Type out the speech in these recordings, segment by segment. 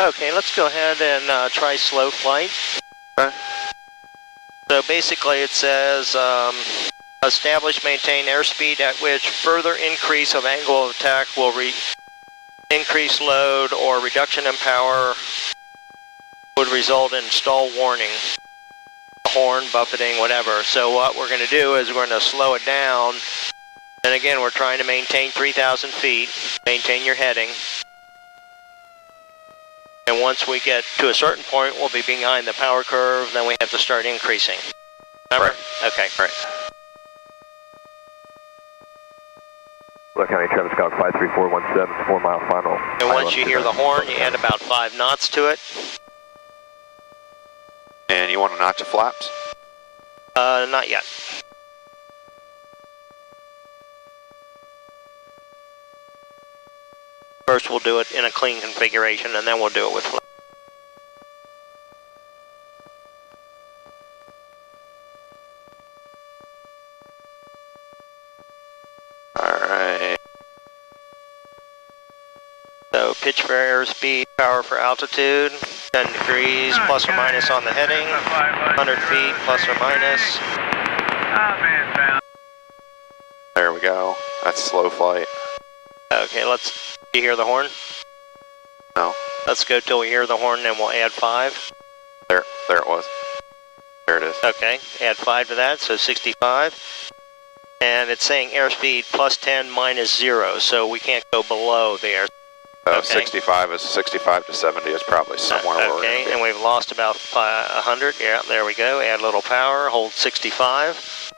Okay, let's go ahead and try slow flight. Okay. So basically it says, establish, maintain airspeed at which further increase of angle of attack will increase load or reduction in power would result in stall warning, horn, buffeting, whatever. So what we're going to do is we're going to slow it down. And again, we're trying to maintain 3,000 feet, maintain your heading. And once we get to a certain point, we'll be behind the power curve, then we have to start increasing. Remember? Right. Okay. Right. Look County Travis Scott 53417, 4 mile final. And once you hear the horn, you add about 5 knots to it. And you want to notch the flaps? Not yet. First we'll do it in a clean configuration and then we'll do it with flaps. Alright. So pitch for airspeed, power for altitude, 10 degrees plus or minus on the heading, 100 feet plus or minus. There we go. That's slow flight. Okay, do you hear the horn? No. Let's go till we hear the horn and we'll add 5. There it was. There it is. Okay, add 5 to that, so 65. And it's saying airspeed plus 10 minus 0, so we can't go below the airspeed. Okay. 65 to 70 is probably somewhere where we're okay, gonna be. and we've lost about 100. Yeah, there we go. Add a little power, hold 65.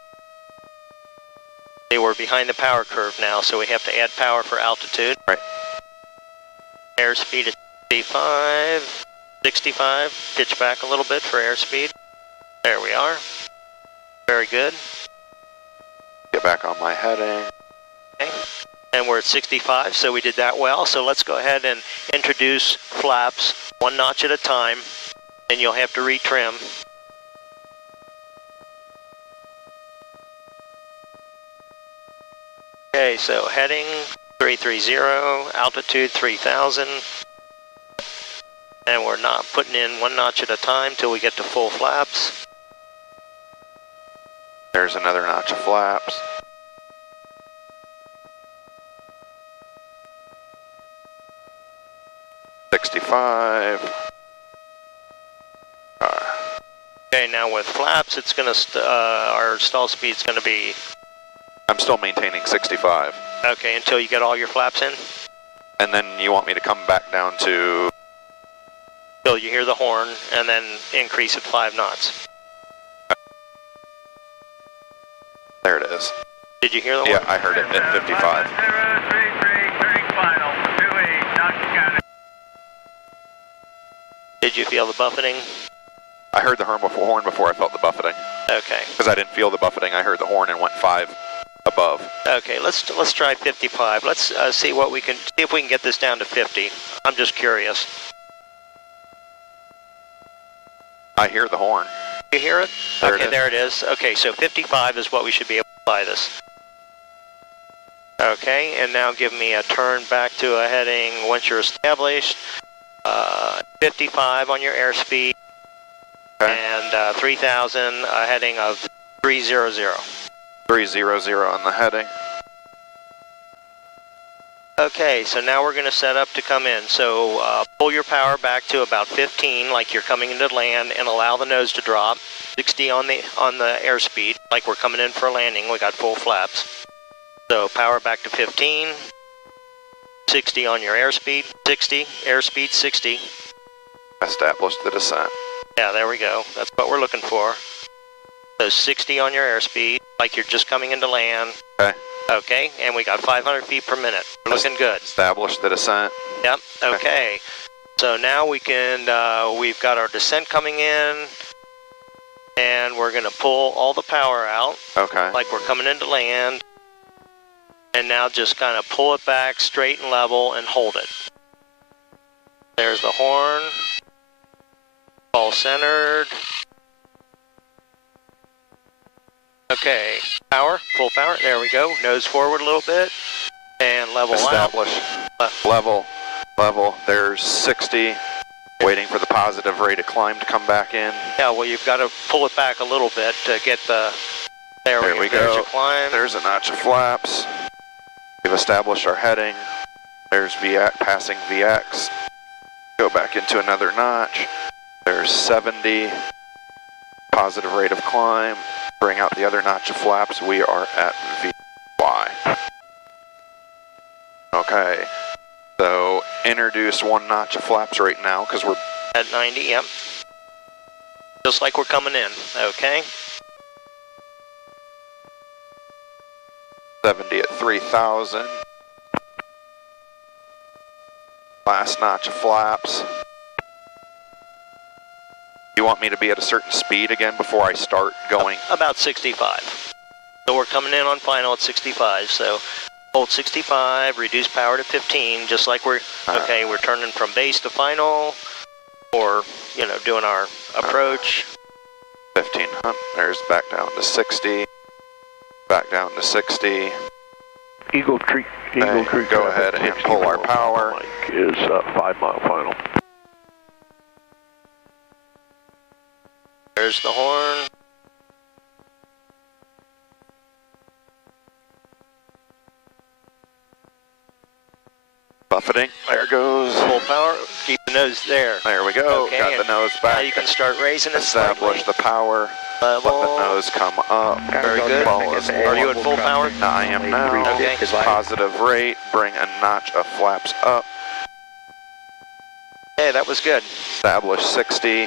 We're behind the power curve now, so we have to add power for altitude. Right. Airspeed is 65, 65. Pitch back a little bit for airspeed. There we are. Very good. Get back on my heading. Okay. And we're at 65, so we did that well. So let's go ahead and introduce flaps 1 notch at a time, and you'll have to retrim. Okay, so heading 330, altitude 3,000, and we're not putting in 1 notch at a time till we get to full flaps. There's another notch of flaps. Okay, now with flaps, it's going to our stall speed's going to be. I'm still maintaining 65. Okay, until you get all your flaps in. And then you want me to come back down to. Till you hear the horn, and then increase at 5 knots. There it is. Did you hear the horn? Yeah, I heard it at 55. Did you feel the buffeting? I heard the horn before I felt the buffeting. Okay. Because I didn't feel the buffeting, I heard the horn and went 5 above. Okay, let's try 55. Let's see if we can get this down to 50. I'm just curious. I hear the horn. You hear it? There okay, it is. There it is. Okay, so 55 is what we should be able to fly this. Okay, and now give me a turn back to a heading once you're established. 55 on your airspeed. Okay. And 3,000, a heading of 300. 300 on the heading. Okay, so now we're going to set up to come in. So pull your power back to about 15, like you're coming into land, and allow the nose to drop. 60 on the airspeed, like we're coming in for a landing. We got full flaps. So power back to 15. 60 on your airspeed. 60. Airspeed 60. Establish the descent. Yeah, there we go. That's what we're looking for. So 60 on your airspeed, like you're just coming into land. Okay. Okay, and we got 500 feet per minute. We're looking good. Establish the descent. Yep, okay. So now we can, we've got our descent coming in, and we're going to pull all the power out. Okay. Like we're coming into land. And now just kind of pull it back straight and level and hold it. There's the horn. All centered. Okay, power, full power, there we go. Nose forward a little bit, and level Establish. out. Level, there's 60, Waiting for the positive rate of climb to come back in. Yeah, well, you've got to pull it back a little bit to get the... There we go. There's your climb. There's a notch of flaps. We've established our heading. There's VX, passing VX. Go back into another notch. There's 70. Positive rate of climb. Bring out the other notch of flaps. We are at VY. Okay. So introduce one notch of flaps right now because we're at 90, yep. Just like we're coming in, okay. 70 at 3,000. Last notch of flaps. You want me to be at a certain speed again before I start going? About 65. So we're coming in on final at 65, so hold 65, reduce power to 15, just like we're, okay, we're turning from base to final, or, you know, doing our approach. 1500, there's back down to 60, back down to 60. Eagle Creek. Go ahead and pull our power. Mike is 5 mile final. There's the horn. Buffeting, there goes. Full power, keep the nose there. There we go, okay, got the nose back. Now you can start raising it Establish the power. Level. Let the nose come up. Very good. Are you at full power? I am now. Okay. Positive rate, bring a notch of flaps up. Hey, that was good. Establish 60.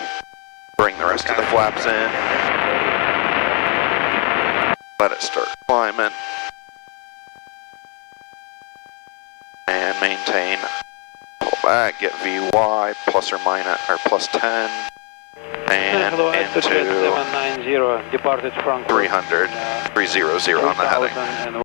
Bring the rest of the flaps in. Let it start climbing. And maintain. Pull back, get VY plus or minus, or plus 10. And into 790, departed Frankfurt. 300, 300 on the heading.